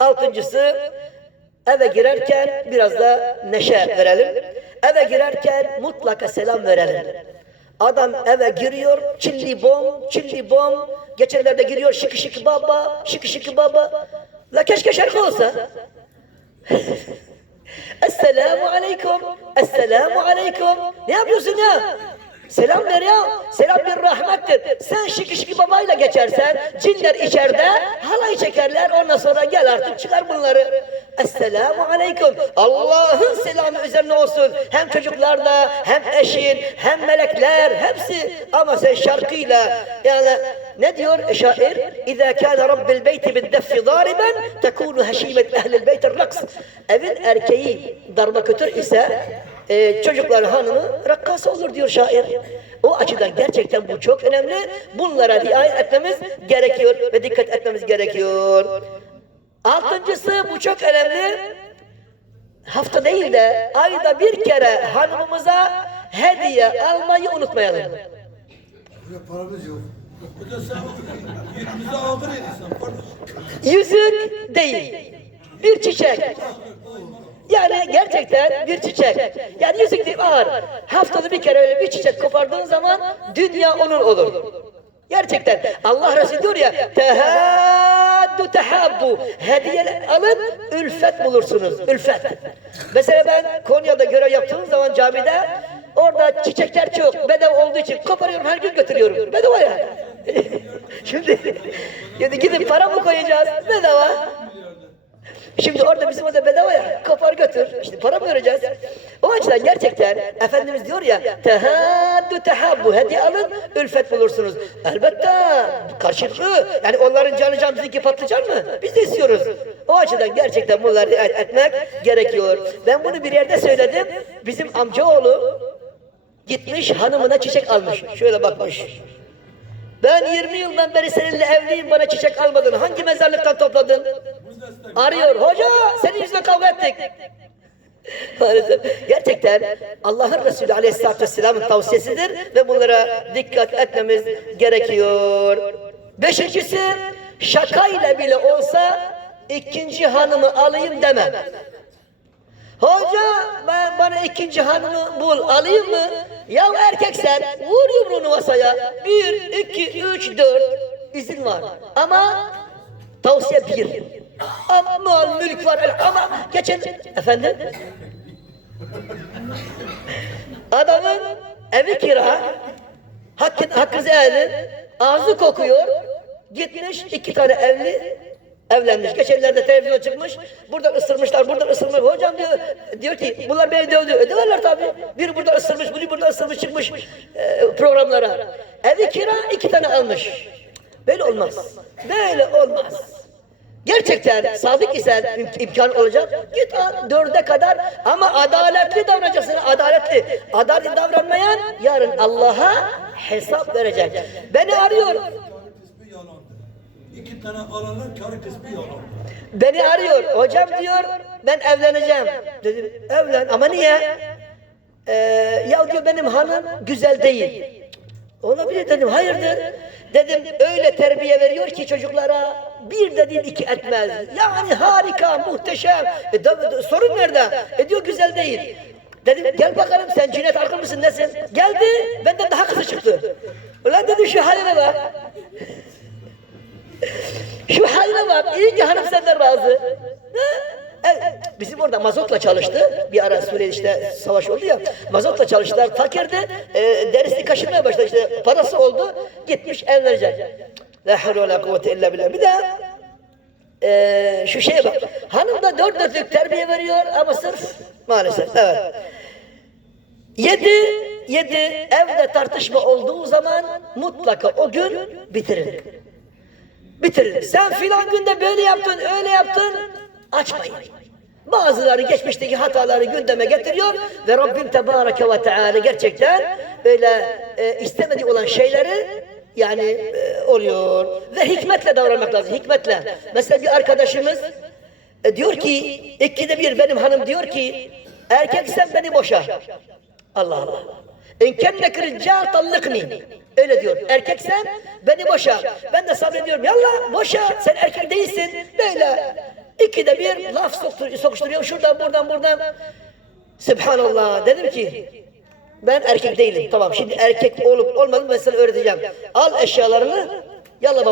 Altıncısı eve girerken biraz da neşe verelim. Eve girerken mutlaka selam verelim. Adam eve giriyor, çilli bom, çilli bom. Geçenlerde giriyor şıkı şıkı baba, şıkı şıkı baba. La keşke şarkı olsa. Esselamu aleyküm, esselamu aleyküm. Ne yapıyorsun ya? Selam ver ya. Selam bir rahmettir. Sen şıkı şıkı babayla geçersen cinler içeride halay çekerler. Ondan sonra gel artık çıkar bunları. Esselamu aleyküm. Allah'ın selamı üzerine olsun. Hem çocuklarda hem eşin hem melekler hepsi. Ama sen şarkıyla yani ne diyor şair? İzâ kâne rabbil beyti biddeffi zâriben tekûnu heşîmet ehlil beytir raks. Evin erkeği darma kötür ise e, çocuklar hanımı rakkası olur diyor şair. O açıdan gerçekten bu çok önemli. Bunlara riayet etmemiz gerekiyor ve dikkat etmemiz gerekiyor. Altıncısı bu çok önemli. Hafta değil de ayda bir kere hanımımıza hediye almayı unutmayalım. Buraya paramız yok. Yüzük değil. Bir çiçek. Yani gerçekten bir çiçek. Yani yüzük değil ağır. Haftada bir kere öyle bir çiçek kopardığın zaman dünya onun olur. Gerçekten Allah Resulü diyor ya tehaddu tehabbu hediye alın ülfet bulursunuz ülfet. Mesela ben Konya'da görev yaptığım zaman camide orada çiçekler çok bedava olduğu için koparıyorum her gün götürüyorum bedava ya. Şimdi, şimdi gidip para mı koyacağız bedava. Şimdi orada bizim orada bedava ya. Kopar götür. İşte para mı vereceğiz? O açıdan gerçekten Efendimiz diyor ya tehaddu tehabbu hediye alın ülfet bulursunuz. Elbette karşılıklı. Yani onların canı can bizimki patlıcan mı? Biz de istiyoruz. O açıdan gerçekten bunları etmek gerekiyor. Ben bunu bir yerde söyledim. Bizim amcaoğlu gitmiş hanımına çiçek almış. Şöyle bakmış. Ben 20 yıldan beri seninle evliyim bana çiçek almadın. Hangi mezarlıktan topladın? Arıyor. Hoca senin yüzünden kavga ettik. Maalesef. Gerçekten Allah'ın Resulü Aleyhisselatü Vesselam'ın tavsiyesidir ve bunlara dikkat etmemiz gerekiyor. Beşincisi şakayla bile olsa ikinci hanımı alayım demem. Hoca ben bana ikinci hanımı bul alayım mı? Ya erkeksen vur yumruğunu masaya. Bir, iki, üç, dört izin var. Ama tavsiye bir. Ama mal mülk var ama geçen efendim adamın evi kira hakkın hakkınızı edin ağzı kokuyor gitmiş iki tane evli evlenmiş. Geçenlerde televizyon çıkmış. Buradan ısırmışlar, buradan ısırmış. Hocam diyor, diyor ki bunlar beni dövdü. Ödeverler tabii. Biri burada ısırmış, biri burada ısırmış çıkmış e, programlara. Evi kira iki tane almış. Böyle olmaz. Böyle olmaz. Gerçekten sadık isen im- imkan olacak. Git dörde kadar ama adaletli davranacaksın. Adaletli. Adaletli davranmayan yarın Allah'a hesap verecek. Beni arıyor. İki tane alanlar karı kısmı yalandı. Beni arıyor. Hocam diyor ben evleneceğim. Dedim evlen ama niye? Ee, ya diyor benim hanım güzel değil. Olabilir dedim hayırdır? Dedim öyle terbiye veriyor ki çocuklara bir de iki etmez. Yani harika, muhteşem. E, da- da- sorun nerede? E diyor güzel değil. Dedim gel bakalım sen cinnet arkın mısın nesin? Geldi benden daha kızı çıktı. Ulan dedim şu haline bak. Şu haline bak. İyi ki hanım senden razı. Evet, bizim orada mazotla çalıştı. Bir ara Suriye işte savaş oldu ya. Mazotla çalıştılar. Fakirdi. E, derisini kaşınmaya başladı işte. Parası oldu. Gitmiş evlenecek. La havle ve la kuvvete illa billah. Bir de e, şu şeye bak. Hanım da dört dörtlük terbiye veriyor ama sırf maalesef. Evet. Yedi, yedi evde tartışma olduğu zaman mutlaka o gün bitirin. Bitirin. Sen filan günde böyle yaptın, öyle yaptın. Açmayın. Bazıları geçmişteki hataları gündeme getiriyor ve Rabbim Tebareke ve Teala gerçekten böyle e, istemediği olan şeyleri yani e, oluyor. Ve hikmetle davranmak lazım, hikmetle. Mesela bir arkadaşımız e, diyor ki, ikide bir benim hanım diyor ki, erkeksen beni boşa. Allah Allah. En kennek riccal tallıkni. Öyle diyor. Erkeksen beni boşa. Ben de sabrediyorum. Yallah boşa. Sen erkek değilsin. Böyle. İkide bir laf sokuşturuyor. Şuradan buradan buradan. Subhanallah. Dedim ki ben erkek değilim. Tamam şimdi erkek olup olmadığını ben sana öğreteceğim. Al eşyalarını. Yallah baba.